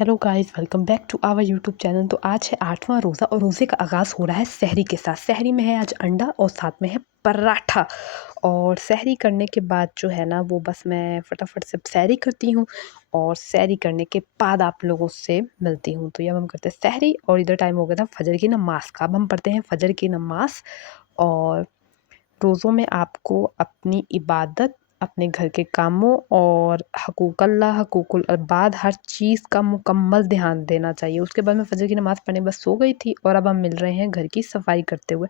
Hello guys, welcome back to our YouTube channel. तो आज है 8वां रोज़ा और रोज़े का आगाज़ हो रहा है सहरी के साथ। सहरी में है आज अंडा और साथ में है पराठा। और सहरी करने के बाद जो है ना वो बस मैं फटाफट से सहरी करती हूँ और सहरी करने के बाद आप लोगों से मिलती हूँ। तो ये अब हम करते हैं सहरी और इधर टाइम हो गया था फजर की नमाज का। अब हम पढ़ते हैं फजर की नमाज। और रोज़ों में आपको अपनी इबादत, अपने घर के कामों और हकूक़ल्लाह, हकूक़ुल इबाद हर चीज़ का मुकम्मल ध्यान देना चाहिए। उसके बाद मैं फ़जर की नमाज़ पढ़ने बस सो गई थी और अब हम मिल रहे हैं घर की सफाई करते हुए।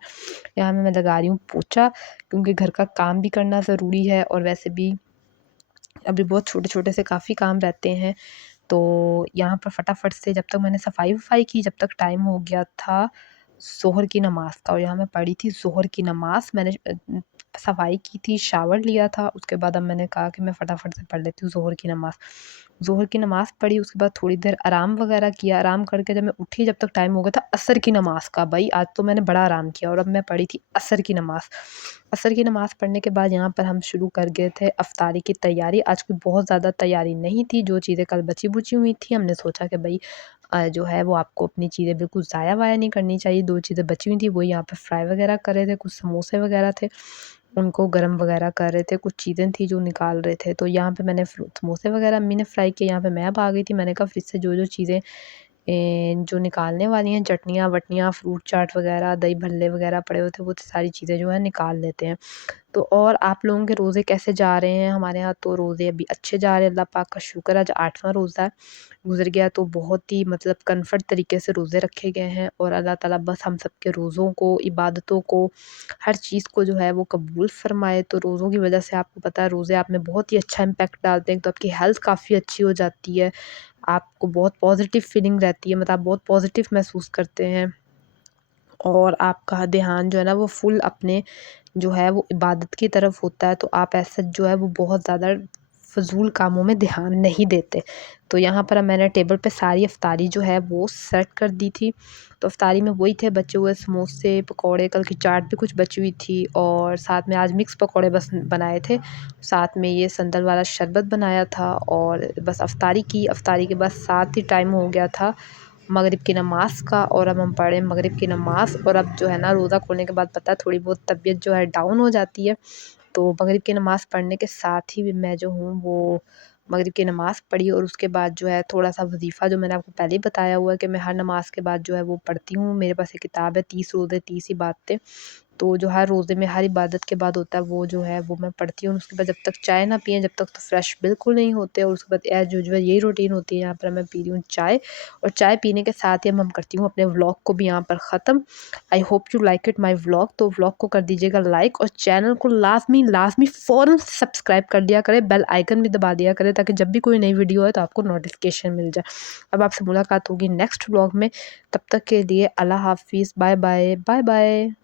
यहाँ मैं लगा रही हूँ पोछा, क्योंकि घर का काम भी करना ज़रूरी है और वैसे भी अभी बहुत छोटे-छोटे से काफ़ी काम रहते हैं। तो यहाँ पर फटाफट से जब तक मैंने सफाई-वफ़ाई की, जब तक टाइम हो गया था ज़ोहर की नमाज़ का। और यहाँ मैं पढ़ी थी ज़ोहर की नमाज़। मैंने सफाई की थी, शावर लिया था, उसके बाद अब मैंने कहा कि मैं फटाफट से पढ़ लेती हूँ ज़ोहर की नमाज़। ज़ोहर की नमाज़ पढ़ी, उसके बाद थोड़ी देर आराम वग़ैरह किया। आराम करके जब मैं उठी, जब तक टाइम हो गया था असर की नमाज़ का। भई आज तो मैंने बड़ा आराम किया और अब मैं पढ़ी थी असर की नमाज़। असर की नमाज़ पढ़ने के बाद यहाँ पर हम शुरू कर गए थे इफ्तारी की तैयारी। आज कोई बहुत ज़्यादा तैयारी नहीं थी, जो चीज़ें कल बची-बुची हुई थी हमने सोचा कि भई जो है वो आपको अपनी चीज़ें बिल्कुल ज़ाया-वाया नहीं करनी चाहिए। 2 चीज़ें बची हुई थी, वो यहाँ पे फ्राई वग़ैरह कर रहे थे, कुछ समोसे वग़ैरह थे, उनको गरम वग़ैरह कर रहे थे, कुछ चीज़ें थी जो निकाल रहे थे। तो यहाँ पे मैंने समोसे वग़ैरह अम्मी ने फ्राई किए, यहाँ पे मैं अब आ गई थी। मैंने कहा फ्रिज से जो-जो चीज़ें जो निकालने वाली हैं, चटनियाँ-वटनियाँ, फ्रूट चाट वग़ैरह, दही भल्ले वग़ैरह पड़े हुए थे, वो सारी चीज़ें जो है निकाल लेते हैं। तो और आप लोगों के रोज़े कैसे जा रहे हैं? हमारे यहाँ तो रोज़े अभी अच्छे जा रहे हैं, अल्लाह पाक का शुक्र है। आज 8वां रोज़ा है, गुज़र गया तो बहुत ही मतलब कम्फ़र्ट तरीके से रोज़े रखे गए हैं और अल्लाह ताला बस हम सब के रोज़ों को, इबादतों को, हर चीज़ को जो है वो कबूल फ़रमाए। तो रोज़ों की वज़ह से आपको पता है रोज़े आप में बहुत ही अच्छा इम्पैक्ट डालते हैं, तो आपकी हेल्थ काफ़ी अच्छी हो जाती है। आपको बहुत पॉज़िटिव फ़ीलिंग रहती है, मतलब आप बहुत पॉज़िटिव महसूस करते हैं और आपका ध्यान जो है ना वो फुल अपने जो है वो इबादत की तरफ होता है। तो आप ऐसा जो है वो बहुत ज़्यादा फ़िज़ूल कामों में ध्यान नहीं देते। तो यहाँ पर अब मैंने टेबल पे सारी इफ्तारी जो है वो सेट कर दी थी। तो इफ्तारी में वही थे बचे हुए समोसे, पकौड़े, कल की चाट भी कुछ बची हुई थी और साथ में आज मिक्स पकौड़े बस बनाए थे। साथ में ये संदल वाला शरबत बनाया था और बस इफ्तारी की। इफ्तारी के बाद साथ ही टाइम हो गया था मगरिब की नमाज़ का और अब हम पढ़े मगरिब की नमाज़। और अब जो है ना रोज़ा खोलने के बाद पता है थोड़ी बहुत तबीयत जो है डाउन हो जाती है। तो मगरिब की नमाज़ पढ़ने के साथ ही मैं जो हूँ वो मगरिब की नमाज़ पढ़ी और उसके बाद जो है थोड़ा-सा वज़ीफ़ा जो मैंने आपको पहले ही बताया हुआ है कि मैं हर नमाज़ के बाद जो है वो पढ़ती हूँ। मेरे पास एक किताब है 30 रोज़े 30 इबादतें। तो जो हर रोज़े में हर इबादत के बाद होता है वो जो है वो मैं पढ़ती हूँ। उसके बाद जब तक चाय ना पिएँ जब तक तो फ्रेश बिल्कुल नहीं होते और उसके बाद एज़ यूजुअल यही रूटीन होती है। यहाँ पर मैं पी रही हूँ चाय और चाय पीने के साथ ही अब हम करती हूँ अपने व्लॉग को भी यहाँ पर ख़त्म। I hope you like it my vlog. तो व्लॉग को कर दीजिएगा लाइक और चैनल को लाज़मी फ़ौरन सब्सक्राइब कर दिया करें, बेल आइकन भी दबा दिया करें ताकि जब भी कोई नई वीडियो आए तो आपको नोटिफ़िकेशन मिल जाए। अब आपसे मुलाकात होगी नेक्स्ट व्लॉग में, तब तक के लिए अल्लाह हाफ़िज़, बाय बाय, बाय बाय।